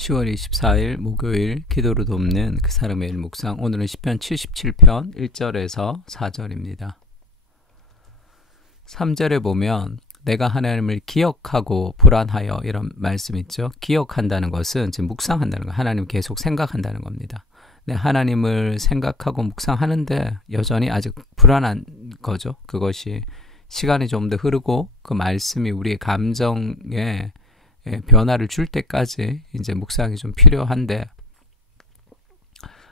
10월 24일 목요일 기도로 돕는 그 사람의 일 묵상. 오늘은 시편 77편 1절에서 4절입니다. 3절에 보면 내가 하나님을 기억하고 불안하여 이런 말씀 있죠. 기억한다는 것은 지금 묵상한다는 거, 하나님 계속 생각한다는 겁니다. 네, 하나님을 생각하고 묵상하는데 여전히 아직 불안한 거죠. 그것이 시간이 좀 더 흐르고 그 말씀이 우리의 감정에 변화를 줄 때까지 이제 묵상이 좀 필요한데,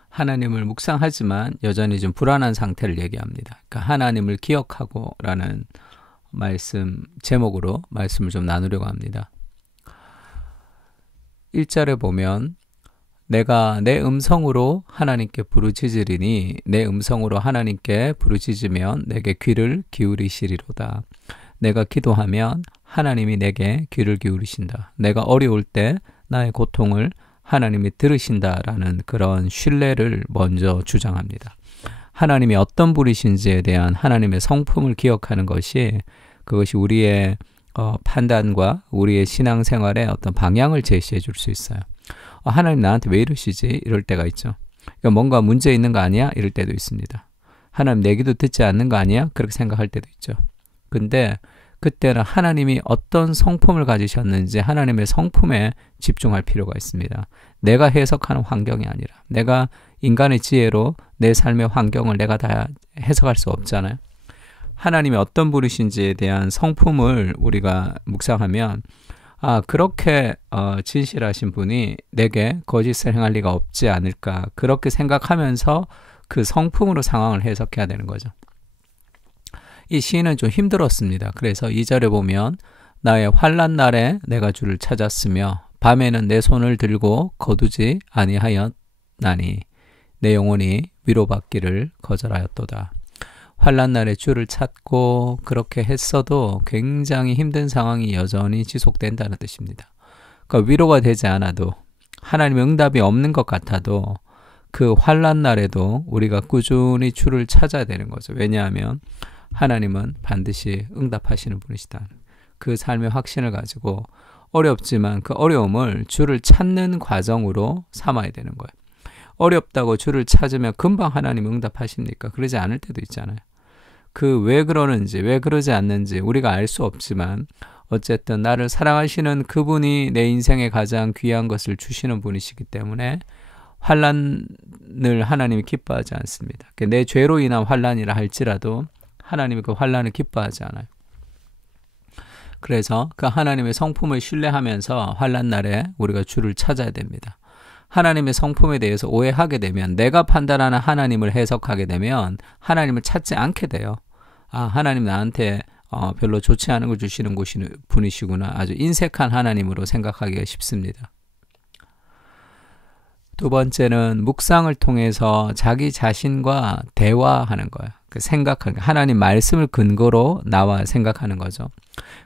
하나님을 묵상하지만 여전히 좀 불안한 상태를 얘기합니다. 그러니까 하나님을 기억하고 라는 말씀 제목으로 말씀을 좀 나누려고 합니다. 1절에 보면 내가 내 음성으로 하나님께 부르짖으리니 내 음성으로 하나님께 부르짖으면 내게 귀를 기울이시리로다. 내가 기도하면 하나님이 내게 귀를 기울이신다. 내가 어려울 때 나의 고통을 하나님이 들으신다라는 그런 신뢰를 먼저 주장합니다. 하나님이 어떤 분이신지에 대한 하나님의 성품을 기억하는 것이, 그것이 우리의 판단과 우리의 신앙생활의 어떤 방향을 제시해 줄 수 있어요. 하나님 나한테 왜 이러시지? 이럴 때가 있죠. 그러니까 뭔가 문제 있는 거 아니야? 이럴 때도 있습니다. 하나님 내 기도 듣지 않는 거 아니야? 그렇게 생각할 때도 있죠. 근데 그때는 하나님이 어떤 성품을 가지셨는지 하나님의 성품에 집중할 필요가 있습니다. 내가 해석하는 환경이 아니라, 내가 인간의 지혜로 내 삶의 환경을 내가 다 해석할 수 없잖아요. 하나님이 어떤 분이신지에 대한 성품을 우리가 묵상하면, 그렇게 진실하신 분이 내게 거짓을 행할 리가 없지 않을까, 그렇게 생각하면서 그 성품으로 상황을 해석해야 되는 거죠. 이 시인은 좀 힘들었습니다. 그래서 2절에 보면 나의 환난 날에 내가 주를 찾았으며 밤에는 내 손을 들고 거두지 아니하였나니 내 영혼이 위로받기를 거절하였도다. 환난 날에 주를 찾고 그렇게 했어도 굉장히 힘든 상황이 여전히 지속된다는 뜻입니다. 그러니까 위로가 되지 않아도, 하나님의 응답이 없는 것 같아도 그 환난 날에도 우리가 꾸준히 주를 찾아야 되는 거죠. 왜냐하면 하나님은 반드시 응답하시는 분이시다. 그 삶의 확신을 가지고 어렵지만 그 어려움을 주를 찾는 과정으로 삼아야 되는 거예요. 어렵다고 주를 찾으면 금방 하나님 응답하십니까? 그러지 않을 때도 있잖아요. 그 왜 그러는지, 왜 그러지 않는지 우리가 알 수 없지만 어쨌든 나를 사랑하시는 그분이 내 인생에 가장 귀한 것을 주시는 분이시기 때문에 환난을 하나님이 기뻐하지 않습니다. 내 죄로 인한 환난이라 할지라도 하나님이 그 환난을 기뻐하지 않아요. 그래서 그 하나님의 성품을 신뢰하면서 환난 날에 우리가 주를 찾아야 됩니다. 하나님의 성품에 대해서 오해하게 되면, 내가 판단하는 하나님을 해석하게 되면 하나님을 찾지 않게 돼요. 하나님 나한테 별로 좋지 않은 걸 주시는 분이시구나, 아주 인색한 하나님으로 생각하기가 쉽습니다. 두 번째는 묵상을 통해서 자기 자신과 대화하는 거예요. 생각하는, 하나님 말씀을 근거로 나와 생각하는 거죠.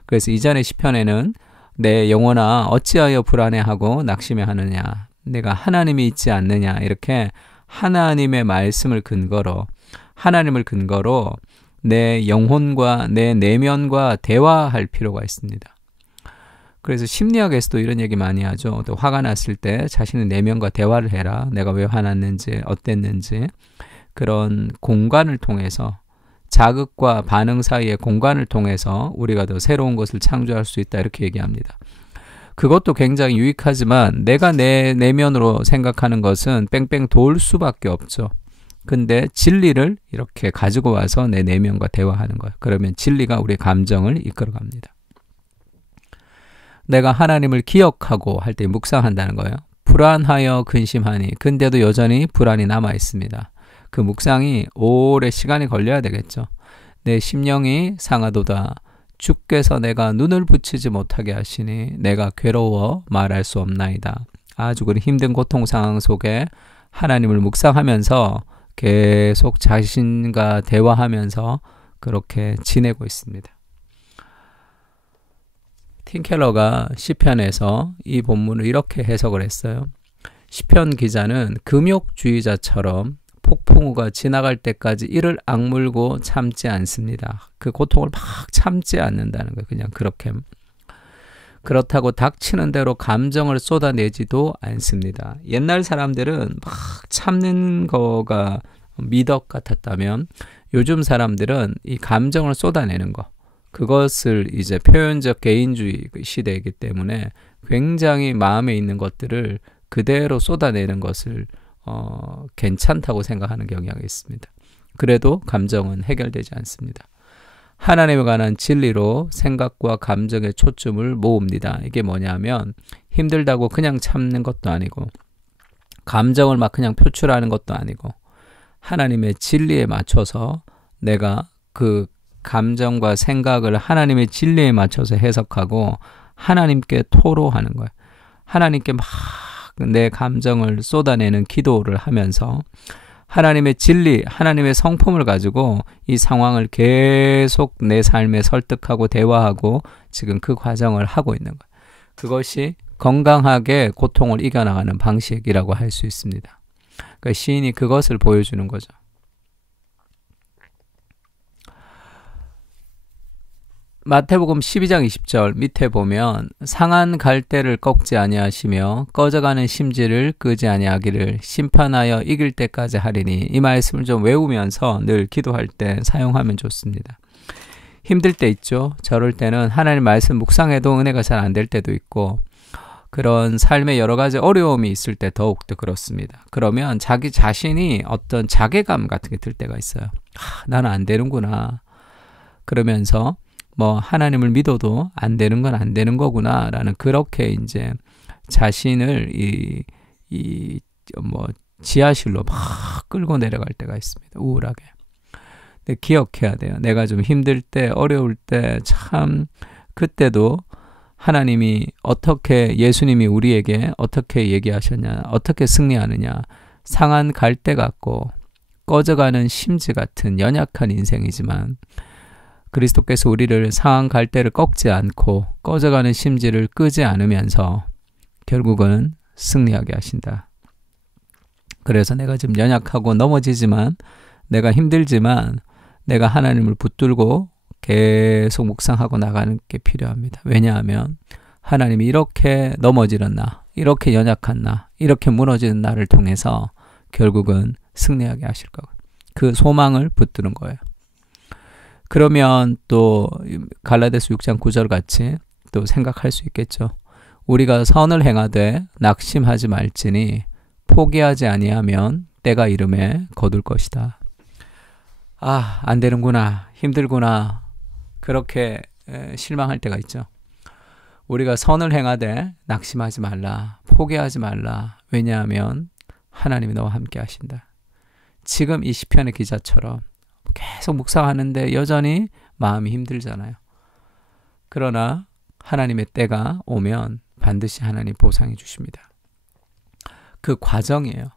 그래서 이전의 시편에는 내 영혼아 어찌하여 불안해하고 낙심해하느냐, 내가 하나님이 있지 않느냐, 이렇게 하나님의 말씀을 근거로, 하나님을 근거로 내 영혼과 내 내면과 대화할 필요가 있습니다. 그래서 심리학에서도 이런 얘기 많이 하죠. 또 화가 났을 때 자신의 내면과 대화를 해라. 내가 왜 화났는지, 어땠는지, 그런 공간을 통해서, 자극과 반응 사이의 공간을 통해서 우리가 더 새로운 것을 창조할 수 있다, 이렇게 얘기합니다. 그것도 굉장히 유익하지만 내가 내 내면으로 생각하는 것은 뺑뺑 돌 수밖에 없죠. 근데 진리를 이렇게 가지고 와서 내 내면과 대화하는 거예요. 그러면 진리가 우리의 감정을 이끌어갑니다. 내가 하나님을 기억하고 할 때 묵상한다는 거예요. 불안하여 근심하니, 근데도 여전히 불안이 남아 있습니다. 그 묵상이 오래 시간이 걸려야 되겠죠. 내 심령이 상하도다. 주께서 내가 눈을 붙이지 못하게 하시니 내가 괴로워 말할 수 없나이다. 아주 그런 힘든 고통 상황 속에 하나님을 묵상하면서 계속 자신과 대화하면서 그렇게 지내고 있습니다. 팀 켈러가 시편에서 이 본문을 이렇게 해석을 했어요. 시편 기자는 금욕주의자처럼 폭풍우가 지나갈 때까지 이를 악물고 참지 않습니다. 그 고통을 막 참지 않는다는 거예요. 그냥 그렇게. 그렇다고 닥치는 대로 감정을 쏟아내지도 않습니다. 옛날 사람들은 막 참는 거가 미덕 같았다면 요즘 사람들은 이 감정을 쏟아내는 거, 그것을 이제 표현적 개인주의 시대이기 때문에 굉장히 마음에 있는 것들을 그대로 쏟아내는 것을 괜찮다고 생각하는 경향이 있습니다. 그래도 감정은 해결되지 않습니다. 하나님에 관한 진리로 생각과 감정의 초점을 모읍니다. 이게 뭐냐면 힘들다고 그냥 참는 것도 아니고 감정을 막 그냥 표출하는 것도 아니고 하나님의 진리에 맞춰서 내가 그 감정과 생각을 하나님의 진리에 맞춰서 해석하고 하나님께 토로하는 거예요. 하나님께 막 내 감정을 쏟아내는 기도를 하면서 하나님의 진리, 하나님의 성품을 가지고 이 상황을 계속 내 삶에 설득하고 대화하고 지금 그 과정을 하고 있는 거예요. 그것이 건강하게 고통을 이겨나가는 방식이라고 할 수 있습니다. 그러니까 시인이 그것을 보여주는 거죠. 마태복음 12장 20절 밑에 보면 상한 갈대를 꺾지 아니하시며 꺼져가는 심지를 끄지 아니하기를 심판하여 이길 때까지 하리니, 이 말씀을 좀 외우면서 늘 기도할 때 사용하면 좋습니다. 힘들 때 있죠. 저럴 때는 하나님 말씀 묵상해도 은혜가 잘 안 될 때도 있고 그런 삶의 여러 가지 어려움이 있을 때 더욱더 그렇습니다. 그러면 자기 자신이 어떤 자괴감 같은 게 들 때가 있어요. 나는 안 되는구나. 그러면서 하나님을 믿어도 안 되는 건 안 되는 거구나 라는, 그렇게 이제 자신을 지하실로 막 끌고 내려갈 때가 있습니다. 우울하게. 근데 기억해야 돼요. 내가 좀 힘들 때, 어려울 때 참 그때도 하나님이 어떻게, 예수님이 우리에게 어떻게 얘기하셨냐, 어떻게 승리하느냐, 상한 갈대 같고 꺼져가는 심지 같은 연약한 인생이지만 그리스도께서 우리를 상한 갈대를 꺾지 않고 꺼져가는 심지를 끄지 않으면서 결국은 승리하게 하신다. 그래서 내가 좀 연약하고 넘어지지만, 내가 힘들지만 내가 하나님을 붙들고 계속 묵상하고 나가는 게 필요합니다. 왜냐하면 하나님이 이렇게 넘어지는 나, 이렇게 연약한 나, 이렇게 무너지는 나를 통해서 결국은 승리하게 하실 거예요. 그 소망을 붙드는 거예요. 그러면 또 갈라디아서 6장 9절 같이 또 생각할 수 있겠죠. 우리가 선을 행하되 낙심하지 말지니 포기하지 아니하면 때가 이름에 거둘 것이다. 안 되는구나, 힘들구나, 그렇게 실망할 때가 있죠. 우리가 선을 행하되 낙심하지 말라, 포기하지 말라. 왜냐하면 하나님이 너와 함께 하신다. 지금 이 시편의 기자처럼 계속 묵상하는데 여전히 마음이 힘들잖아요. 그러나 하나님의 때가 오면 반드시 하나님 보상해 주십니다. 그 과정이에요.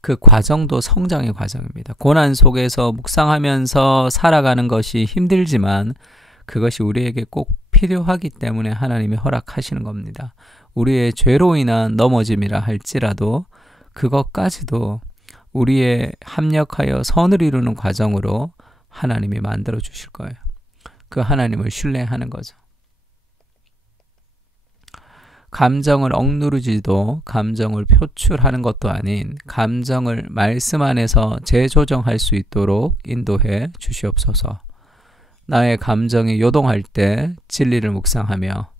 그 과정도 성장의 과정입니다. 고난 속에서 묵상하면서 살아가는 것이 힘들지만 그것이 우리에게 꼭 필요하기 때문에 하나님이 허락하시는 겁니다. 우리의 죄로 인한 넘어짐이라 할지라도 그것까지도 우리의 합력하여 선을 이루는 과정으로 하나님이 만들어 주실 거예요. 그 하나님을 신뢰하는 거죠. 감정을 억누르지도 감정을 표출하는 것도 아닌 감정을 말씀 안에서 재조정할 수 있도록 인도해 주시옵소서. 나의 감정이 요동할 때 진리를 묵상하며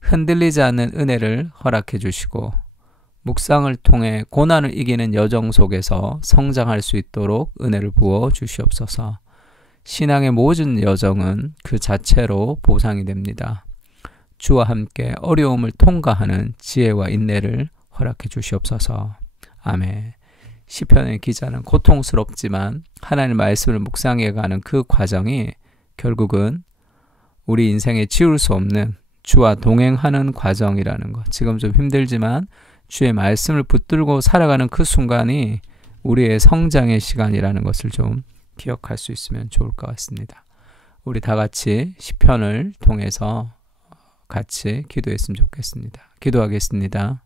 흔들리지 않는 은혜를 허락해 주시고 묵상을 통해 고난을 이기는 여정 속에서 성장할 수 있도록 은혜를 부어 주시옵소서. 신앙의 모든 여정은 그 자체로 보상이 됩니다. 주와 함께 어려움을 통과하는 지혜와 인내를 허락해 주시옵소서. 아멘. 시편의 기자는 고통스럽지만 하나님의 말씀을 묵상해 가는 그 과정이 결국은 우리 인생에 지울 수 없는 주와 동행하는 과정이라는 것. 지금 좀 힘들지만 주의 말씀을 붙들고 살아가는 그 순간이 우리의 성장의 시간이라는 것을 좀 기억할 수 있으면 좋을 것 같습니다. 우리 다 같이 시편을 통해서 같이 기도했으면 좋겠습니다. 기도하겠습니다.